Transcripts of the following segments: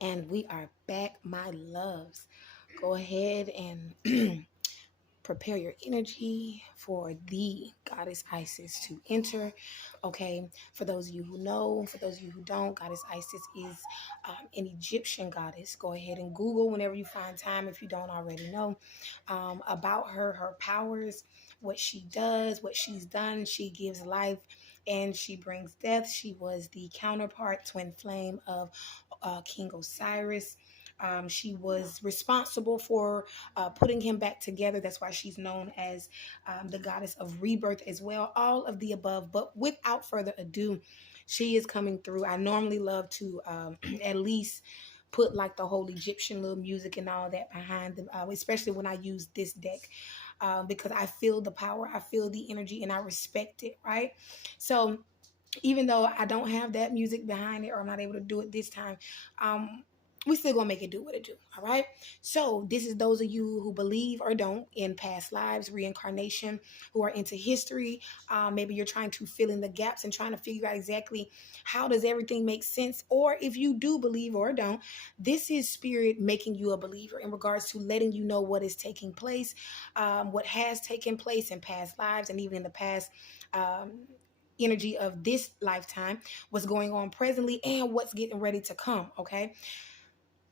And we are back, my loves. Go ahead and prepare your energy for the goddess Isis to enter. Okay, for those of you who know, for those of you who don't, goddess Isis is an Egyptian goddess. Go ahead and Google whenever you find time if you don't already know about her, her powers, what she does, what she's done. She gives life and she brings death. She was the counterpart, twin flame of King Osiris. She was responsible for putting him back together. That's why she's known as the goddess of rebirth as well. All of the above. But without further ado, she is coming through. I normally love to at least put like the whole Egyptian little music and all that behind them, especially when I use this deck. Because I feel the power, I feel the energy, and I respect it, right? So even though I don't have that music behind it or I'm not able to do it this time, we still gonna make it do what it do. All right. So this is those of you who believe or don't in past lives, reincarnation, who are into history. Maybe you're trying to fill in the gaps and trying to figure out exactly how does everything make sense. Or if you do believe or don't, this is spirit making you a believer in regards to letting you know what is taking place, what has taken place in past lives and even in the past. Energy of this lifetime, what's going on presently, and what's getting ready to come. Okay,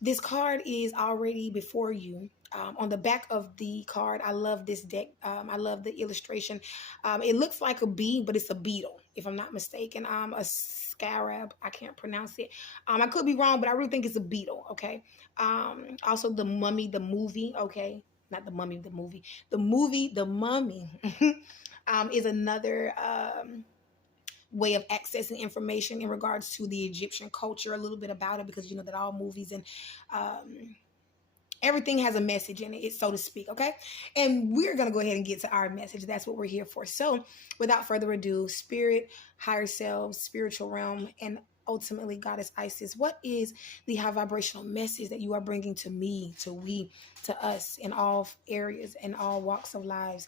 this card is already before you. On the back of the card, I love this deck. I love the illustration. It looks like a bee, but it's a beetle, if I'm not mistaken. A scarab. I can't pronounce it. I could be wrong, but I really think it's a beetle. Okay. Also, the Mummy, the movie. Okay, not the Mummy, the movie. The movie, the Mummy, is another. Way of accessing information in regards to the Egyptian culture, a little bit about it, because you know that all movies and everything has a message in it, so to speak. Okay, and we're gonna go ahead and get to our message. That's what we're here for. So without further ado, spirit, higher selves, spiritual realm, and ultimately goddess Isis, what is the high vibrational message that you are bringing to me, to we, to us, in all areas and all walks of lives,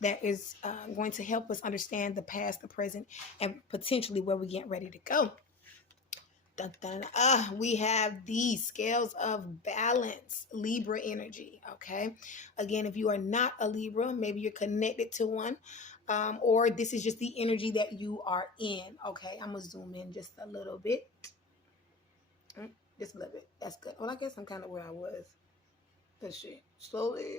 that is going to help us understand the past, the present, and potentially where we're getting ready to go? Dun, dun, we have the scales of balance, Libra energy. Okay. Again, if you are not a Libra, maybe you're connected to one, or this is just the energy that you are in. Okay. I'm going to zoom in just a little bit. Just a little bit. That's good. Well, I guess I'm kind of where I was. Let's see. Slowly.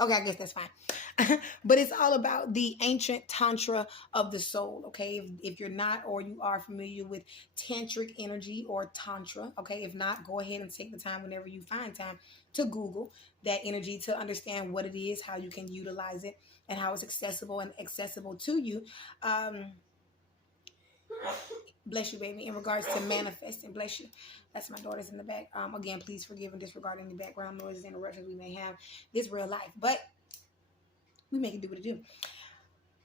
Okay, I guess that's fine. But it's all about the ancient tantra of the soul. Okay, if you're not or you are familiar with tantric energy or tantra, okay, if not, go ahead and take the time whenever you find time to Google that energy to understand what it is, how you can utilize it, and how it's accessible to you. Um, Bless you, baby. In regards to manifesting, bless you. That's my daughter's in the back. Again, please forgive and disregard any background noises and interruptions we may have. This real life, but we make it do what it do.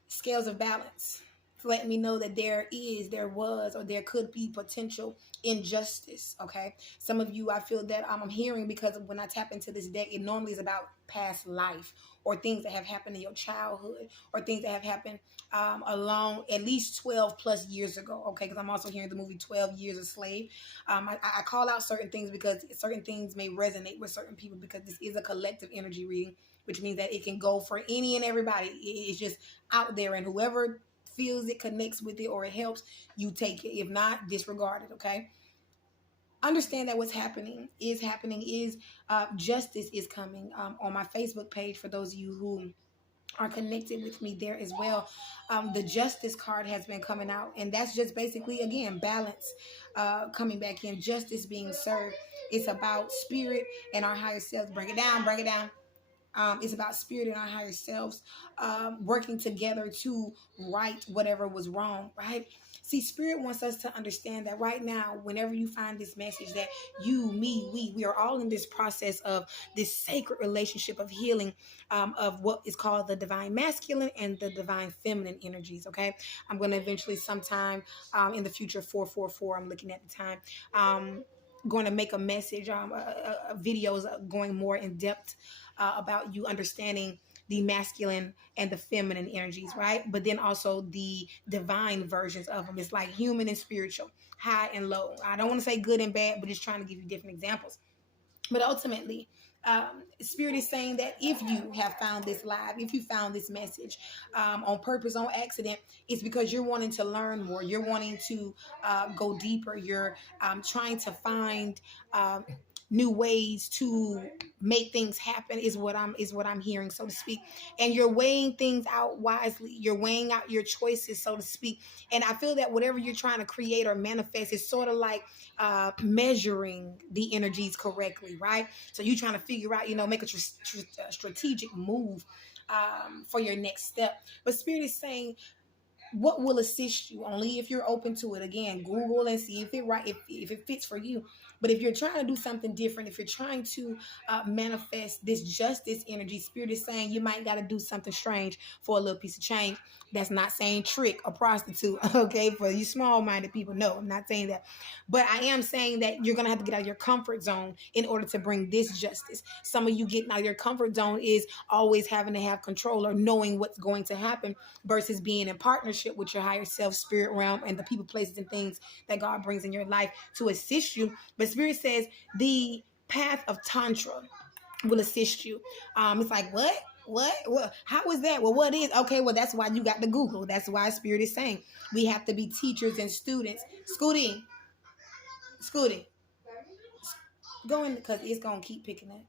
Scales of balance. Let me know that there was, or there could be potential injustice. Okay. Some of you, I feel that I'm hearing, because when I tap into this deck, it normally is about past life or things that have happened in your childhood or things that have happened along at least 12 plus years ago. Okay. Because I'm also hearing the movie 12 Years a Slave. I call out certain things because certain things may resonate with certain people, because this is a collective energy reading, which means that it can go for any and everybody. It's just out there, and whoever feels it, connects with it, or it helps, you take it. If not, disregard it. Okay. Understand that what's happening is justice is coming. On my Facebook page, for those of you who are connected with me there as well, the justice card has been coming out, and that's just basically, again, balance coming back in, justice being served. It's about spirit and our higher selves. Break it down, break it down. It's about spirit and our higher selves working together to right whatever was wrong, right? See, spirit wants us to understand that right now, whenever you find this message, that you, me, we are all in this process of this sacred relationship of healing, of what is called the divine masculine and the divine feminine energies. Okay. I'm going to eventually sometime in the future, 444, I'm looking at the time, going to make a message, videos going more in depth about you understanding the masculine and the feminine energies, right? But then also the divine versions of them. It's like human and spiritual, high and low. I don't want to say good and bad, but just trying to give you different examples. But ultimately, Spirit is saying that if you have found this live, if you found this message on purpose, on accident, it's because you're wanting to learn more. You're wanting to go deeper. You're trying to find new ways to make things happen. Is what I'm hearing, so to speak. And you're weighing things out wisely. You're weighing out your choices, so to speak. And I feel that whatever you're trying to create or manifest is sort of like measuring the energies correctly, right? So you're trying to figure out, make a strategic move for your next step. But Spirit is saying, what will assist you? Only if you're open to it. Again, Google and see if if it fits for you. But if you're trying to do something different, if you're trying to manifest this justice energy, Spirit is saying you might got to do something strange for a little piece of change. That's not saying trick or prostitute, okay? For you small-minded people, no, I'm not saying that. But I am saying that you're going to have to get out of your comfort zone in order to bring this justice. Some of you getting out of your comfort zone is always having to have control or knowing what's going to happen versus being in partnership with your higher self, spirit realm, and the people, places, and things that God brings in your life to assist you. But Spirit says the path of Tantra will assist you. It's like, what? What? How is that? Well, what is? Okay, well, that's why you got to Google. That's why Spirit is saying we have to be teachers and students. Scooty, go in because it's going to keep picking up.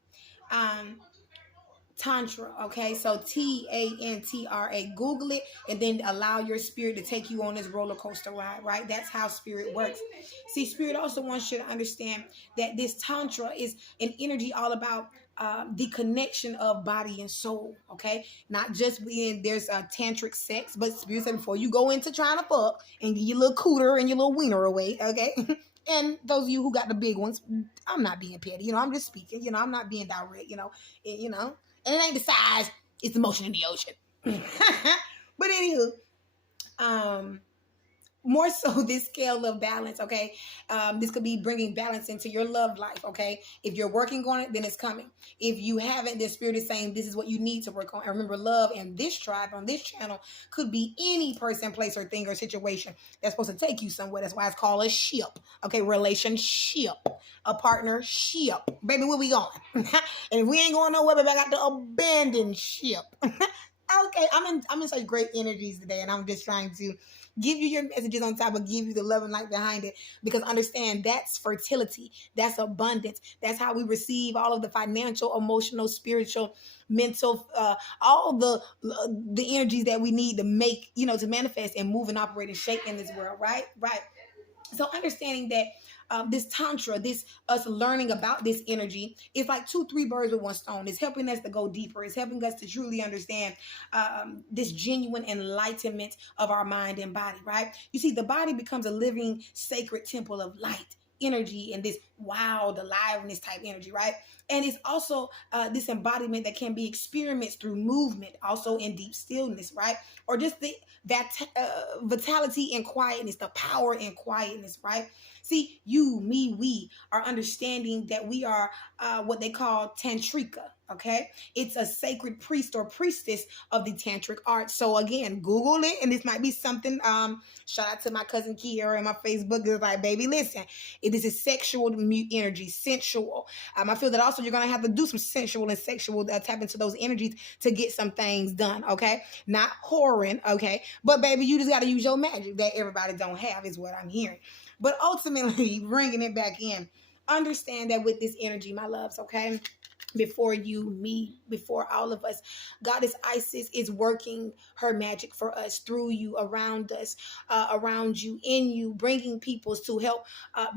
Tantra, okay? So Tantra. Google it and then allow your spirit to take you on this roller coaster ride, right? That's how spirit works. See, Spirit also wants you to understand that this Tantra is an energy all about the connection of body and soul, okay? Not just being there's tantric sex, but Spirit said before you go into trying to fuck and get your little cooter and your little wiener away, okay? And those of you who got the big ones, I'm not being petty, I'm just speaking, I'm not being direct, and it ain't the size, it's the motion in the ocean. But anywho, more so this scale of balance, okay? This could be bringing balance into your love life, okay? If you're working on it, then it's coming. If you haven't, the Spirit is saying this is what you need to work on. And remember, love in this tribe, on this channel, could be any person, place, or thing or situation that's supposed to take you somewhere. That's why it's called a ship, okay? Relationship, a partnership. Baby, where we going? And if we ain't going nowhere, baby, I got to abandon ship. Okay, I'm in such great energies today, and I'm just trying to give you your messages on top of give you the love and light behind it, because understand that's fertility, that's abundance, that's how we receive all of the financial, emotional, spiritual, mental, all the energies that we need to make, to manifest and move and operate and shake in this world, right? So understanding that this Tantra, this us learning about this energy, is like 2-3 birds with one stone. It's helping us to go deeper. It's helping us to truly understand this genuine enlightenment of our mind and body, right? You see, the body becomes a living, sacred temple of light, energy, and this wild aliveness type energy, right? And it's also this embodiment that can be experienced through movement, also in deep stillness, right? Or just the vitality and quietness, the power in quietness, right? See, you, me, we are understanding that we are what they call tantrika, okay? It's a sacred priest or priestess of the tantric art. So again, Google it, and this might be something, shout out to my cousin Kiara and my Facebook, is like, baby, listen, this is sexual energy, sensual. I feel that also you're going to have to do some sensual and sexual, tap into those energies to get some things done, okay? Not whoring, okay? But baby, you just got to use your magic that everybody don't have, is what I'm hearing. But ultimately, bringing it back in, understand that with this energy, my loves, okay? Before you, me, before all of us, Goddess Isis is working her magic for us, through you, around us, around you, in you, bringing people to help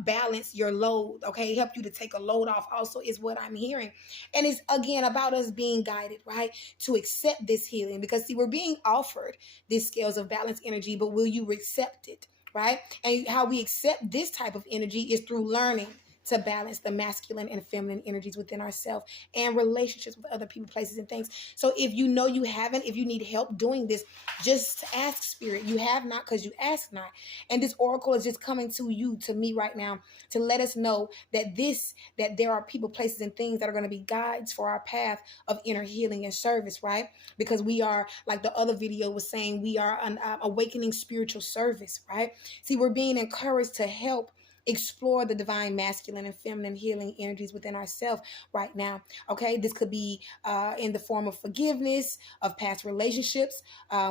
balance your load, okay? Help you to take a load off also, is what I'm hearing. And it's, again, about us being guided, right? To accept this healing. Because, see, we're being offered this scales of balance energy, but will you accept it, right? And how we accept this type of energy is through learning, to balance the masculine and feminine energies within ourselves and relationships with other people, places, and things. So if you know you haven't, if you need help doing this, just ask Spirit. You have not because you ask not. And this oracle is just coming to you, to me right now, to let us know that there are people, places, and things that are going to be guides for our path of inner healing and service, right? Because we are, like the other video was saying, we are an awakening spiritual service, right? See, we're being encouraged to help explore the divine masculine and feminine healing energies within ourselves right now. Okay, this could be in the form of forgiveness of past relationships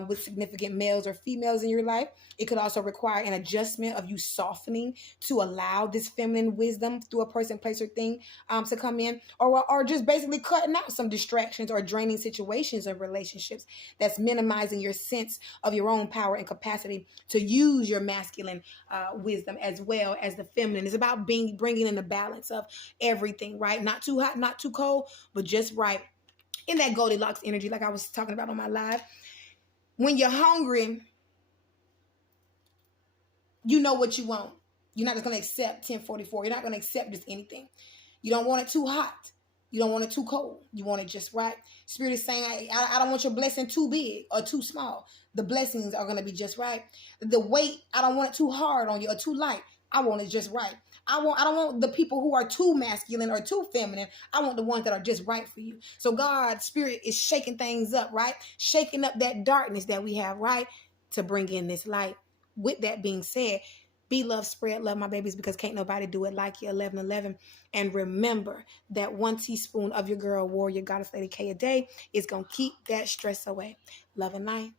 with significant males or females in your life. It could also require an adjustment of you softening to allow this feminine wisdom through a person, place, or thing to come in, or just basically cutting out some distractions or draining situations of relationships that's minimizing your sense of your own power and capacity to use your masculine wisdom as well as the feminine. It's about bringing in the balance of everything, right? Not too hot, not too cold, but just right in that Goldilocks energy, like I was talking about on my live. When you're hungry, you know what you want. You're not just going to accept 1044. You're not going to accept just anything. You don't want it too hot. You don't want it too cold. You want it just right. Spirit is saying, I don't want your blessing too big or too small. The blessings are going to be just right. The weight, I don't want it too hard on you or too light. I want it just right. I don't want the people who are too masculine or too feminine. I want the ones that are just right for you. So God, Spirit is shaking things up, right? Shaking up that darkness that we have, right? To bring in this light. With that being said, be love, spread love, my babies, because can't nobody do it like you. 1111. And remember that 1 teaspoon of your girl warrior goddess Lady K a day is going to keep that stress away. Love and light.